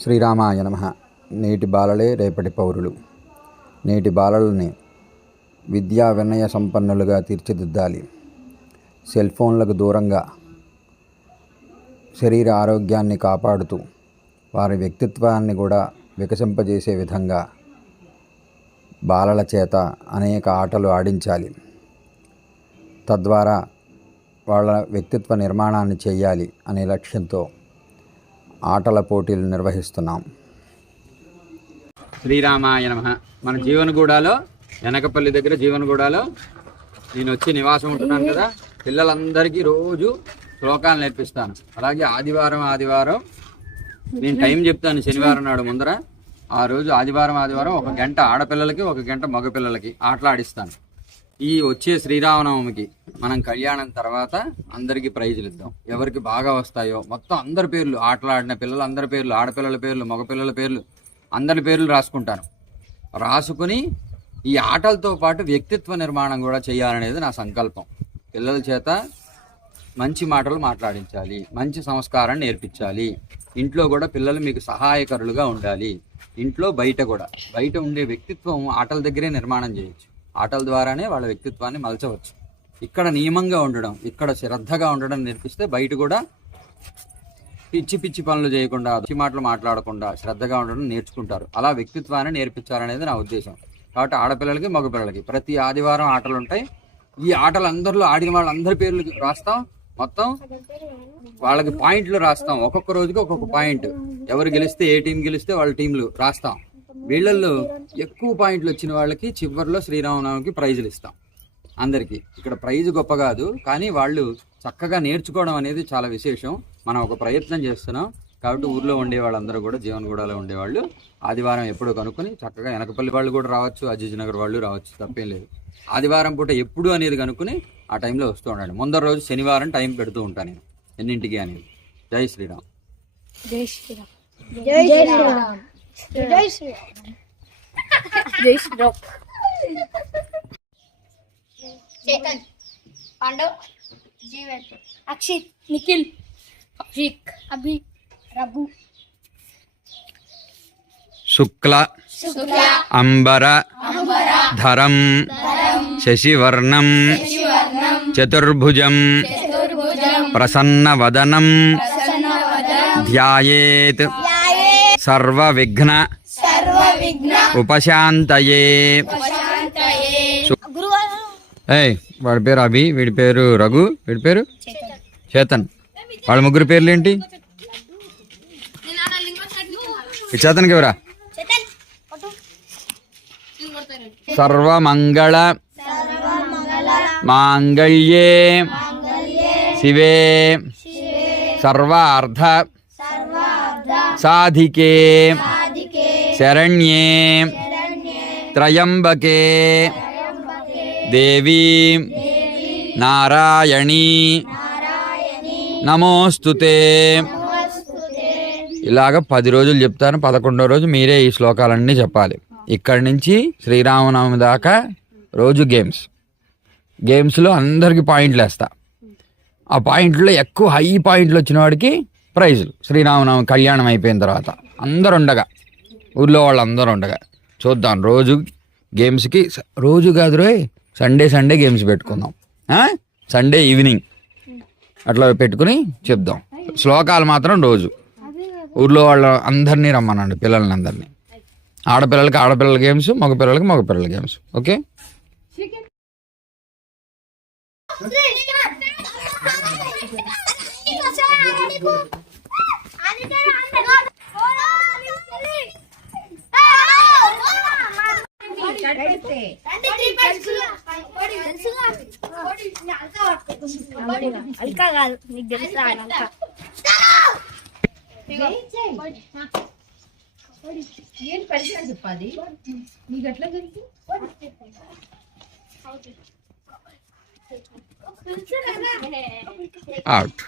శ్రీరామాయ నమ. నేటి బాలలే రేపటి పౌరులు. నేటి బాలలని విద్యా వినయ సంపన్నులుగా తీర్చిదిద్దాలి. సెల్ ఫోన్లకు దూరంగా శరీర ఆరోగ్యాన్ని కాపాడుతూ వారి వ్యక్తిత్వాన్ని కూడా వికసింపజేసే విధంగా బాలల చేత అనేక ఆటలు ఆడించాలి. తద్వారా వాళ్ళ వ్యక్తిత్వ నిర్మాణాన్ని చేయాలి అనే లక్ష్యంతో ఆటల పోటీలు నిర్వహిస్తున్నాం. శ్రీరామాయ నమ. మన జీవనగూడలో వెనకపల్లి దగ్గర జీవనగూడలో నేను వచ్చి నివాసం ఉంటున్నాను కదా. పిల్లలందరికీ రోజు శ్లోకాలు నేర్పిస్తాను. అలాగే ఆదివారం ఆదివారం నేను టైం చెప్తాను శనివారం నాడు ముందర. ఆ రోజు ఆదివారం ఆదివారం ఒక గంట ఆడపిల్లలకి ఒక గంట మగపిల్లలకి ఆటలాడిస్తాను. ఈ వచ్చే శ్రీరామనవమికి మనం కళ్యాణం తర్వాత అందరికీ ప్రైజులు ఇద్దాం. ఎవరికి బాగా వస్తాయో మొత్తం అందరి పేర్లు ఆటలాడిన పిల్లలు అందరి పేర్లు ఆడపిల్లల పేర్లు మగపిల్లల పేర్లు అందరి పేర్లు రాసుకుంటాను. రాసుకుని ఈ ఆటలతో పాటు వ్యక్తిత్వ నిర్మాణం కూడా చేయాలనేది నా సంకల్పం. పిల్లల చేత మంచి మాటలు మాట్లాడించాలి మంచి సంస్కారం నేర్పించాలి. ఇంట్లో కూడా పిల్లలు మీకు సహాయకరులుగా ఉండాలి. ఇంట్లో బయట కూడా బయట ఉండే వ్యక్తిత్వం ఆటల దగ్గరే నిర్మాణం చేయొచ్చు. ఆటల ద్వారానే వాళ్ళ వ్యక్తిత్వాన్ని మలచవచ్చు. ఇక్కడ నియమంగా ఉండడం ఇక్కడ శ్రద్ధగా ఉండడం నేర్పిస్తే బయట కూడా పిచ్చి పిచ్చి పనులు చేయకుండా పిచ్చి మాటలు మాట్లాడకుండా శ్రద్ధగా ఉండడం నేర్చుకుంటారు. అలా వ్యక్తిత్వాన్ని నేర్పించాలనేది నా ఉద్దేశం. కాబట్టి ఆడపిల్లలకి మగపిల్లలకి ప్రతి ఆదివారం ఆటలు ఉంటాయి ఈ ఆటలు అందరిలో ఆడిన వాళ్ళందరి పేర్లు రాస్తాం. మొత్తం వాళ్ళకి పాయింట్లు రాస్తాం. ఒక్కొక్క రోజుకి ఒక్కొక్క పాయింట్. ఎవరు గెలిస్తే ఏ టీం గెలిస్తే వాళ్ళ టీంలు రాస్తాం. వీళ్ళల్లో ఎక్కువ పాయింట్లు వచ్చిన వాళ్ళకి చివరిలో శ్రీరామనవమికి ప్రైజులు ఇస్తాం. అందరికీ. ఇక్కడ ప్రైజ్ గొప్ప కాదు కానీ వాళ్ళు చక్కగా నేర్చుకోవడం అనేది చాలా విశేషం. మనం ఒక ప్రయత్నం చేస్తున్నాం. కాబట్టి ఊర్లో ఉండే వాళ్ళందరూ కూడా జీవనగూడలో ఉండేవాళ్ళు ఆదివారం ఎప్పుడో కనుక్కొని చక్కగా వెనకపల్లి వాళ్ళు కూడా రావచ్చు అజీజ్ నగర్ వాళ్ళు రావచ్చు తప్పేం లేదు. ఆదివారం పూట ఎప్పుడు అనేది కనుక్కొని ఆ టైంలో వస్తూ ఉండండి. ముందర రోజు శనివారం టైం పెడుతూ ఉంటాను నేను ఎన్నింటికి అనేది. జై శ్రీరామ్. జై శ్రీరామ్. జై శ్రీరామ్. జై శ్రీరామ్ జై శ్రీరామ్ చేతన్ పాండవ్ జీవన్ అక్షిత్ నిఖిల్ అభిక్ అభి రఘు శుక్ల అంబర ధరం శశివర్ణం ధ్యాయేత్ సర్వవిఘ్న ఉపశాంతయే. ఏయ్ వాడి పేరు అభి వీడి పేరు రఘు వీడి పేరు చేతన్. వాళ్ళ ముగ్గురు పేర్లు ఏంటి ఈ చేతన్కి ఎవరా సర్వమంగళ మాంగళ్యే. శివే. సర్వార్థ సాధికే శరణ్యే త్రయంబకే దేవీ నారాయణీ నమోస్తుతే ఇలాగ పది రోజులు చెప్తాను పదకొండో రోజు మీరే ఈ శ్లోకాలన్నీ చెప్పాలి. ఇక్కడి నుంచి శ్రీరామనవమి దాకా రోజు గేమ్స్. గేమ్స్లో అందరికి పాయింట్లు వేస్తా ఆ పాయింట్లో ఎక్కువ హై పాయింట్లు వచ్చిన వాడికి ప్రైజులు శ్రీరామనవమి కళ్యాణం అయిపోయిన తర్వాత అందరు ఉండగా ఊర్లో వాళ్ళందరూ ఉండగా చూద్దాం రోజు గేమ్స్కి రోజు కాదు రోయ్ సండే సండే గేమ్స్ పెట్టుకుందాం. Sunday evening. అట్లా పెట్టుకుని చెప్దాం. శ్లోకాలు మాత్రం రోజు. ఊర్లో వాళ్ళ అందరినీ రమ్మనండి పిల్లల్ని అందరినీ ఆడపిల్లలకి ఆడపిల్లల గేమ్స్ మగపిల్లలకి మగపిల్లల గేమ్స్. ఓకే? అల్కా కాదు నీకు తెలుసా ఏం పరిచయం చెప్పాలి నీకు ఎట్లా తెలుసు అవుట్